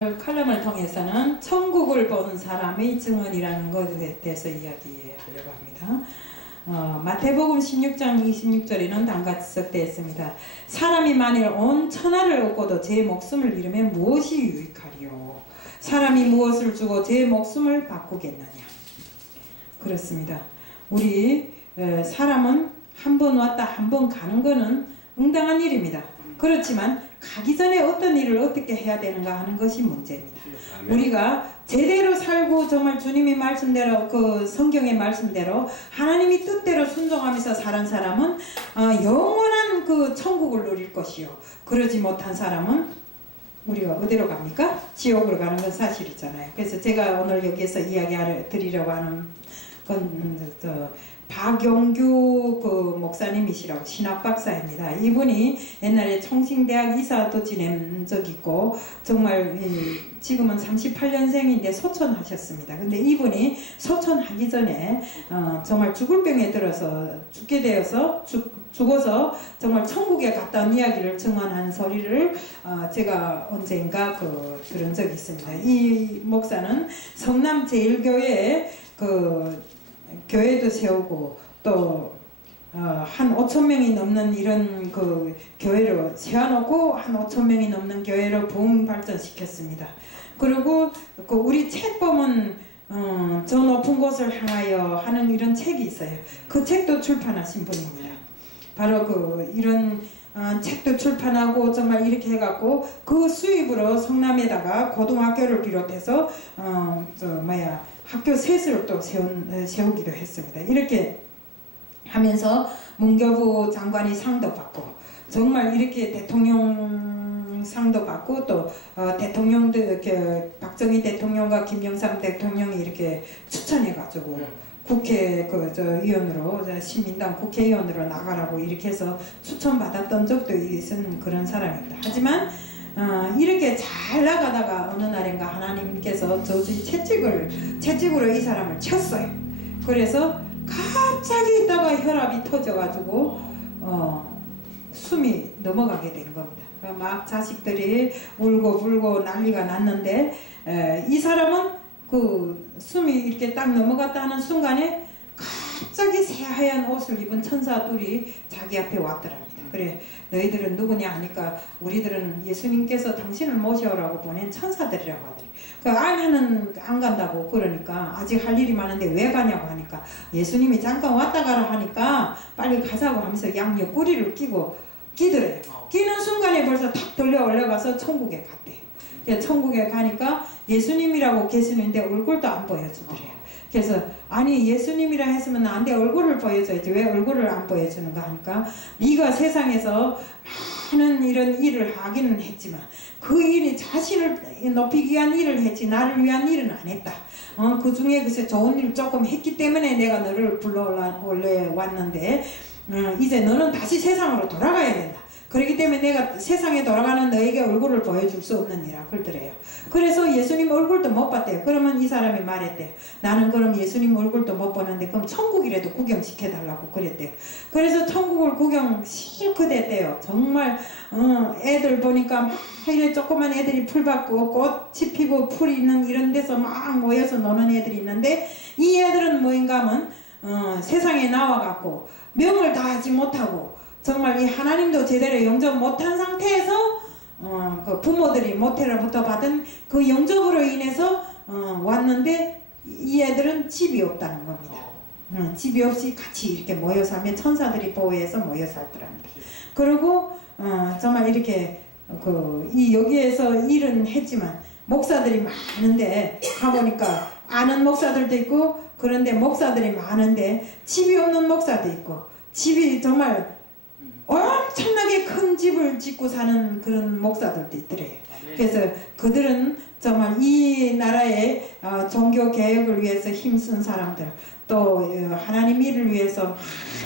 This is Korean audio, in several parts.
칼럼을 통해서는 천국을 본 사람의 증언이라는 것에 대해서 이야기하려고 합니다. 마태복음 16장 26절에는 다음같이 적되어 있습니다. 사람이 만일 온 천하를 얻고도 제 목숨을 잃으면 무엇이 유익하리요? 사람이 무엇을 주고 제 목숨을 바꾸겠느냐? 그렇습니다. 우리 사람은 한 번 왔다 한 번 가는 것은 응당한 일입니다. 그렇지만 가기 전에 어떤 일을 어떻게 해야 되는가 하는 것이 문제입니다. 우리가 제대로 살고 정말 주님의 말씀대로 그 성경의 말씀대로 하나님의 뜻대로 순종하면서 사는 사람은 영원한 그 천국을 누릴 것이요. 그러지 못한 사람은 우리가 어디로 갑니까? 지옥으로 가는 건 사실이잖아요. 그래서 제가 오늘 여기에서 드리려고 하는 건 박용규 그 목사님이시라고 신학박사입니다. 이분이 옛날에 총신대학 이사도 지낸 적 있고 정말 지금은 38년생인데 소천하셨습니다. 근데 이분이 소천하기 전에 정말 죽을 병에 들어서 죽게 되어서 죽어서 정말 천국에 갔다 온 이야기를 증언한 소리를 제가 언젠가 들은 적이 있습니다. 이 목사는 성남제일교회에 교회도 세우고 또 한 5,000명이 넘는 이런 교회로 세워놓고 한 5,000명이 넘는 교회로 부흥 발전시켰습니다. 그리고 우리 책 보면 저 높은 곳을 향하여 하는 이런 책이 있어요. 그 책도 출판하신 분입니다. 바로 이런 책도 출판하고 정말 이렇게 해갖고 그 수입으로 성남에다가 고등학교를 비롯해서 학교 셋을 또 세우기도 했습니다. 이렇게 하면서 문교부 장관이 상도 받고 정말 이렇게 대통령 상도 받고 또 대통령들 박정희 대통령과 김영삼 대통령이 이렇게 추천해가지고 국회 위원으로 신민당 국회의원으로 나가라고 이렇게 해서 추천받았던 적도 있은 그런 사람입니다. 하지만 이렇게 잘 나가다가 어느 날인가 하나님께서 저주의 채찍으로 이 사람을 쳤어요. 그래서 갑자기 있다가 혈압이 터져가지고 숨이 넘어가게 된 겁니다. 막 자식들이 울고 불고 난리가 났는데 이 사람은 숨이 이렇게 딱 넘어갔다 하는 순간에 갑자기 새하얀 옷을 입은 천사 둘이 자기 앞에 왔더랍니다. 그래, 너희들은 누구냐 하니까 우리들은 예수님께서 당신을 모셔오라고 보낸 천사들이라고 하더래. 아내는 안 간다고 그러니까 아직 할 일이 많은데 왜 가냐고 하니까 예수님이 잠깐 왔다 가라 하니까 빨리 가자고 하면서 양 옆구리를 끼더래요. 끼는 순간에 벌써 탁 들려 올라가서 천국에 갔대요. 천국에 가니까 예수님이라고 계시는데 얼굴도 안 보여주더래요. 그래서 아니 예수님이라 했으면 나한테 얼굴을 보여줘야지 왜 얼굴을 안 보여주는가 하니까 네가 세상에서 많은 이런 일을 하기는 했지만 그 일이 자신을 높이기 위한 일을 했지 나를 위한 일은 안 했다. 그 중에 글쎄 좋은 일 조금 했기 때문에 내가 너를 불러왔는데 이제 너는 다시 세상으로 돌아가야 된다. 그렇기 때문에 내가 세상에 돌아가는 너에게 얼굴을 보여줄 수 없는 이라 그러더래요. 그래서 예수님 얼굴도 못 봤대요. 그러면 이 사람이 말했대요. 나는 그럼 예수님 얼굴도 못 보는데 그럼 천국이라도 구경시켜달라고 그랬대요. 그래서 천국을 구경 실컷 했대요. 정말 애들 보니까 막 이래 조그만 애들이 풀 받고 꽃이 피고 풀이 있는 이런 데서 막 모여서 노는 애들이 있는데 이 애들은 뭐인가 하면 세상에 나와갖고 명을 다하지 못하고 정말 이 하나님도 제대로 영접 못한 상태에서 그 부모들이 모태로부터 받은 그 영접으로 인해서 왔는데 이 애들은 집이 없다는 겁니다. 집이 없이 같이 이렇게 모여 살면 천사들이 보호해서 모여 살더랍니다. 그리고 정말 이렇게 여기에서 일은 했지만 목사들이 많은데 가보니까 아는 목사들도 있고 그런데 목사들이 많은데 집이 없는 목사도 있고 집이 정말 엄청나게 큰 집을 짓고 사는 그런 목사들도 있더래요. 그래서 그들은 정말 이 나라의 종교 개혁을 위해서 힘쓴 사람들 또 하나님 일을 위해서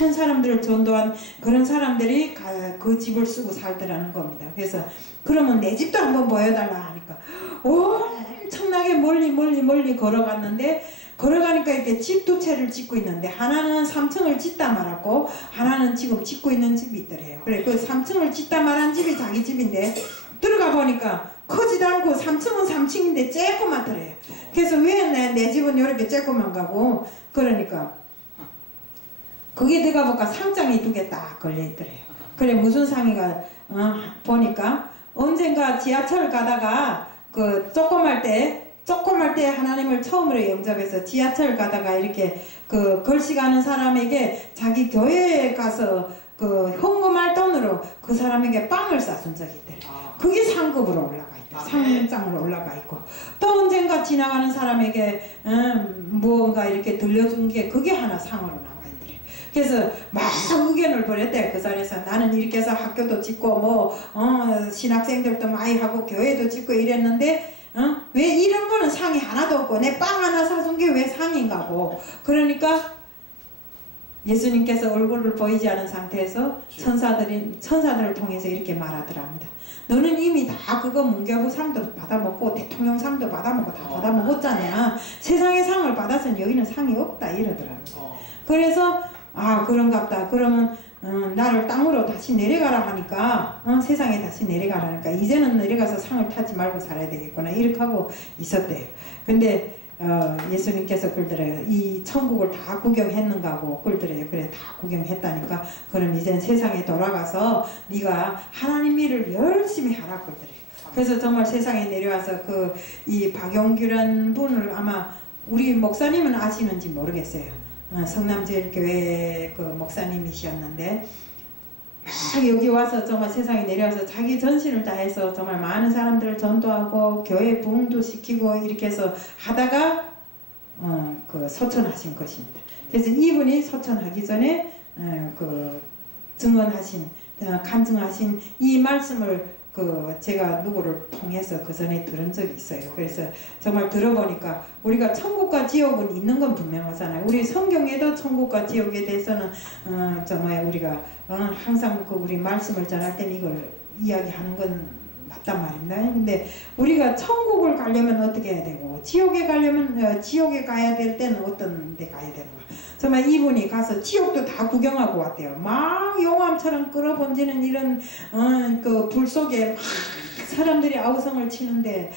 많은 사람들을 전도한 그런 사람들이 그 집을 쓰고 살더라는 겁니다. 그래서 그러면 내 집도 한번 보여달라 하니까 엄청나게 멀리 걸어갔는데 걸어가니까 이렇게 집 두 채를 짓고 있는데 하나는 3층을 짓다 말았고 하나는 지금 짓고 있는 집이 있더래요. 그래 그 3층을 짓다 말한 집이 자기 집인데 들어가 보니까 크지도 않고 3층은 3층인데 쬐꼬맣더래요. 그래서 왜 내 집은 이렇게 쬐꼬만 가고 그러니까 거기에 들어가 보니까 상장이 2개 딱 걸려있더래요. 그래 무슨 상이가 보니까 언젠가 지하철 가다가 그 조그말 때 하나님을 처음으로 영접해서 지하철 가다가 이렇게 그 걸식하는 사람에게 자기 교회에 가서 그 헌금할 돈으로 그 사람에게 빵을 싸준 적이 있대요. 그게 상급으로 올라가 있다. 상장으로 올라가 있고 또 언젠가 지나가는 사람에게 무언가 이렇게 들려준 게 그게 하나 상으로 남아 있더래요. 그래서 막 의견을 벌였대. 그 자리에서 나는 이렇게 해서 학교도 짓고 뭐 신학생들도 많이 하고 교회도 짓고 이랬는데 왜 이런 거는 상이 하나도 없고 내 빵 하나 사준 게 왜 상인가고. 그러니까 예수님께서 얼굴을 보이지 않은 상태에서 천사들을 통해서 이렇게 말하더랍니다. 너는 이미 다 그거 문교부 상도 받아먹고 대통령 상도 받아먹고 다 받아먹었잖아. 세상의 상을 받아서는 여기는 상이 없다 이러더랍니다. 그래서 그런갑다. 그러면 나를 땅으로 다시 내려가라 하니까 세상에 다시 내려가라 하니까 이제는 내려가서 상을 타지 말고 살아야 되겠구나 이렇게 하고 있었대요. 근데 예수님께서 그러더래요. 이 천국을 다 구경했는가고 그러더래요. 그래 다 구경했다니까 그럼 이젠 세상에 돌아가서 네가 하나님 일을 열심히 하라 그러더래요. 그래서 정말 세상에 내려와서 이 박용규라는 분을 아마 우리 목사님은 아시는지 모르겠어요. 성남제일교회 그 목사님이셨는데 막 여기 와서 정말 세상에 내려와서 자기 전신을 다해서 정말 많은 사람들을 전도하고 교회 부흥도 시키고 이렇게 해서 하다가 그 소천하신 것입니다. 그래서 이분이 소천하기 전에 그 증언하신 간증하신 이 말씀을 제가 누구를 통해서 그 전에 들은 적이 있어요. 그래서 정말 들어보니까 우리가 천국과 지옥은 있는 건 분명하잖아요. 우리 성경에도 천국과 지옥에 대해서는 정말 우리가 항상 우리 말씀을 전할 때는 이걸 이야기하는 건 맞단 말입니다. 근데 우리가 천국을 가려면 어떻게 해야 되고 지옥에 가려면 지옥에 가야 될 때는 어떤 데 가야 되는가. 정말 이분이 가서 지옥도 다 구경하고 왔대요. 막 용암처럼 끓어번지는 이런 그 불 속에 막 사람들이 아우성을 치는데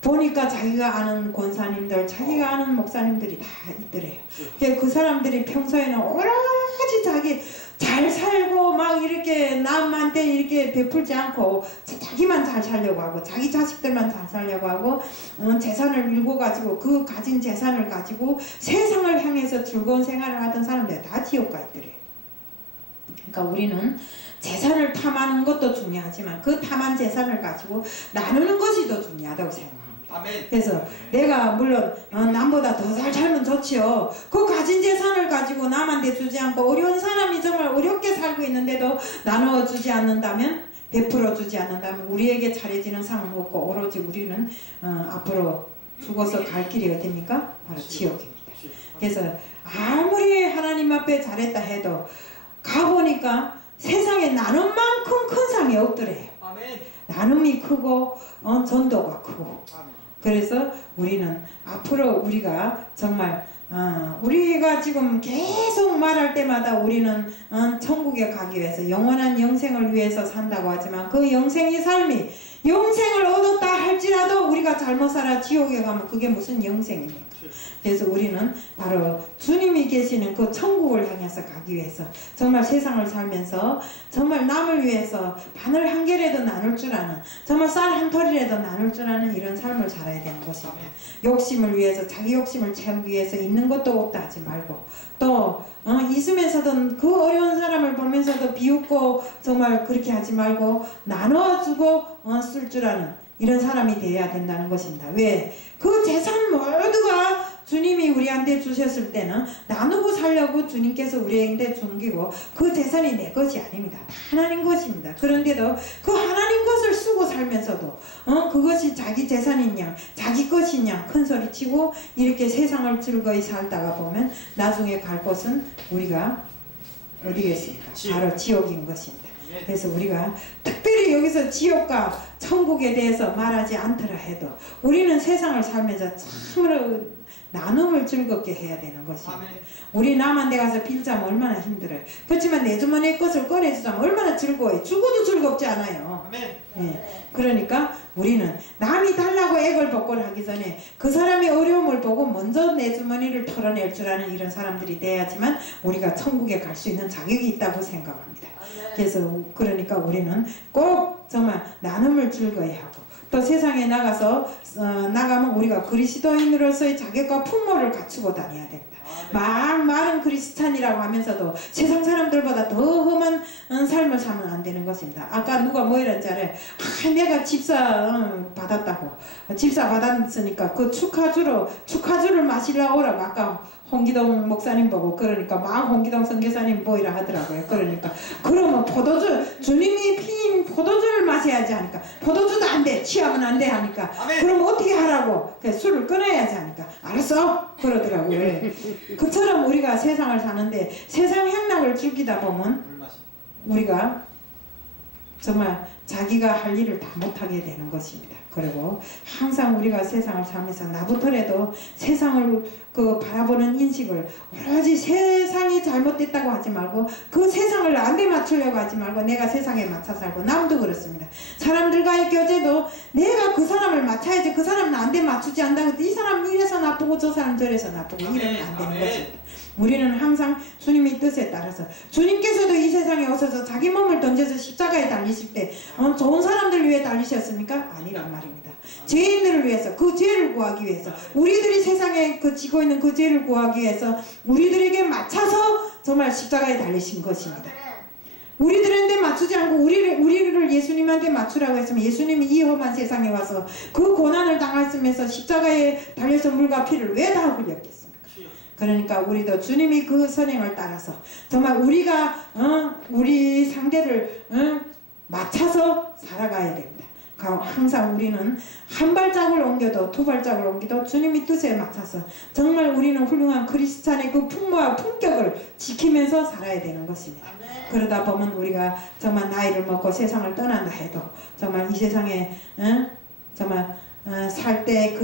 보니까 자기가 아는 권사님들, 자기가 아는 목사님들이 다 있더래요. 그 사람들이 평소에는 오로지 자기 잘 살고 막 이렇게 남한테 이렇게 베풀지 않고 자기만 잘 살려고 하고 자기 자식들만 잘 살려고 하고 재산을 밀고 가지고 그 가진 재산을 가지고 세상을 향해서 즐거운 생활을 하던 사람들 다 지옥 가 있더래요. 그러니까 우리는 재산을 탐하는 것도 중요하지만 그 탐한 재산을 가지고 나누는 것이 더 중요하다고 생각합니다. 그래서 내가 물론 남보다 더 잘 살면 좋지요. 그 가진 재산을 가지고 남한테 주지 않고 어려운 사람이 정말 어렵게 살고 있는데도 나누어 주지 않는다면 베풀어 주지 않는다면 우리에게 차려지는 상은 없고 오로지 우리는 앞으로 죽어서 갈 길이 어딥니까? 바로 지옥입니다. 그래서 아무리 하나님 앞에 잘했다 해도 가보니까 세상에 나눔만큼 큰 상이 없더래요. 나눔이 크고 전도가 크고. 그래서 우리는 앞으로 우리가 정말 우리가 지금 계속 말할 때마다 우리는 천국에 가기 위해서 영원한 영생을 위해서 산다고 하지만 그 영생의 삶이 영생을 얻었다 할지라도 우리가 잘못 살아 지옥에 가면 그게 무슨 영생입니까? 그래서 우리는 바로 주님이 계시는 그 천국을 향해서 가기 위해서 정말 세상을 살면서 정말 남을 위해서 바늘 한 개라도 나눌 줄 아는 정말 쌀 한 톨이라도 나눌 줄 아는 이런 삶을 살아야 되는 것입니다. 욕심을 위해서 자기 욕심을 채우기 위해서 있는 것도 없다 하지 말고 또 있으면서도 그 어려운 사람을 보면서도 비웃고 정말 그렇게 하지 말고 나눠주고 쓸 줄 아는 이런 사람이 되어야 된다는 것입니다. 왜? 그 재산 모두가 주님이 우리한테 주셨을 때는 나누고 살려고 주님께서 우리한테 준기고 그 재산이 내 것이 아닙니다. 다 하나님 것입니다. 그런데도 그 하나님 것을 쓰고 살면서도 그것이 자기 재산인 양 자기 것인 양 큰소리 치고 이렇게 세상을 즐거이 살다가 보면 나중에 갈 곳은 우리가 어디겠습니까? 바로 지옥인 것입니다. 그래서 우리가 특별히 여기서 지옥과 천국에 대해서 말하지 않더라 해도 우리는 세상을 살면서 참으로 나눔을 즐겁게 해야 되는 것입니다. 아멘. 우리 남한 데 가서 빌자면 얼마나 힘들어요. 그렇지만 내 주머니의 것을 꺼내주자면 얼마나 즐거워요. 죽어도 즐겁지 않아요. 아멘. 예. 그러니까 우리는 남이 달라고 애걸복걸 하기 전에 그 사람의 어려움을 보고 먼저 내 주머니를 털어낼 줄 아는 이런 사람들이 돼야지만 우리가 천국에 갈 수 있는 자격이 있다고 생각합니다. 그래서 그러니까 우리는 꼭 정말 나눔을 즐거워하고 또 세상에 나가서 나가면 우리가 그리스도인으로서의 자격과 풍모를 갖추고 다녀야 됩니다. 막 많은 크리스찬이라고 하면서도 세상 사람들보다 더 험한 삶을 살면 안 되는 것입니다. 아까 누가 뭐 이랬지 알아요? 내가 집사 받았다고. 집사 받았으니까 그 축하주를 마시려고 오라고 아까 홍기동 목사님 보고 그러니까 막 홍기동 선교사님 보이라 하더라고요. 그러니까 그러면 주님이 피인 포도주를 마셔야지 하니까 포도주도 안 돼. 취하면 안 돼 하니까 아멘. 그럼 어떻게 하라고? 술을 끊어야지 하니까 알았어 그러더라고요. 그처럼 우리가 세상을 사는데 세상 향락을 즐기다 보면 우리가 정말 자기가 할 일을 다 못하게 되는 것입니다. 그리고 항상 우리가 세상을 살면서 나부터라도 세상을 바라보는 인식을 오로지 세상이 잘못됐다고 하지 말고 그 세상을 남에 맞추려고 하지 말고 내가 세상에 맞춰 살고 남도 그렇습니다. 사람들과의 교제도 내가 그 사람을 맞춰야지 그 사람 나한테 맞추지 않다고 이 사람 이래서 나쁘고 저 사람 저래서 나쁘고 이러면 안 되는 것입니다. 우리는 항상 주님의 뜻에 따라서 주님께서도 이 세상에 오셔서 자기 몸을 던져서 십자가에 달리실 때 좋은 사람들 위해 달리셨습니까? 아니란 말입니다. 죄인들을 위해서 그 죄를 구하기 위해서 우리들이 세상에 지고 있는 그 죄를 구하기 위해서 우리들에게 맞춰서 정말 십자가에 달리신 것입니다. 우리들한테 맞추지 않고 우리를 예수님한테 맞추라고 했으면 예수님이 이 험한 세상에 와서 그 고난을 당했으면서 십자가에 달려서 물과 피를 왜 다 흘렸겠습니까? 그러니까 우리도 주님이 그 선행을 따라서 정말 우리가 우리 상대를 맞춰서 살아가야 됩니다. 항상 우리는 한 발짝을 옮겨도 두 발짝을 옮겨도 주님의 뜻에 맞춰서 정말 우리는 훌륭한 크리스찬의 그 풍모와 품격을 지키면서 살아야 되는 것입니다. 그러다 보면 우리가 정말 나이를 먹고 세상을 떠난다 해도 정말 이 세상에 정말 살 때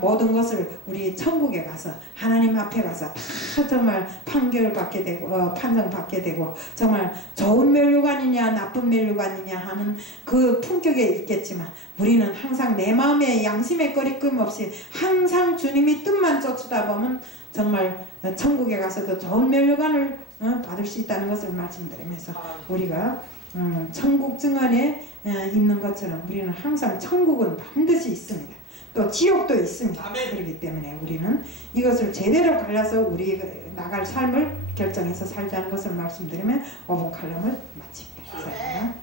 모든 것을 우리 천국에 가서 하나님 앞에 가서 다 정말 판결을 받게 되고 판정받게 되고 정말 좋은 멸류관이냐 나쁜 멸류관이냐 하는 그 품격에 있겠지만 우리는 항상 내 마음에 양심의 거리낌 없이 항상 주님의 뜻만 쫓다 보면 정말 천국에 가서도 좋은 멸류관을 받을 수 있다는 것을 말씀드리면서 우리가 천국 증언에 있는 것처럼 우리는 항상 천국은 반드시 있습니다. 또 지옥도 있습니다. 아멘. 그렇기 때문에 우리는 이것을 제대로 갈라서 우리 나갈 삶을 결정해서 살자는 것을 말씀드리면 5분 칼럼을 마칩니다.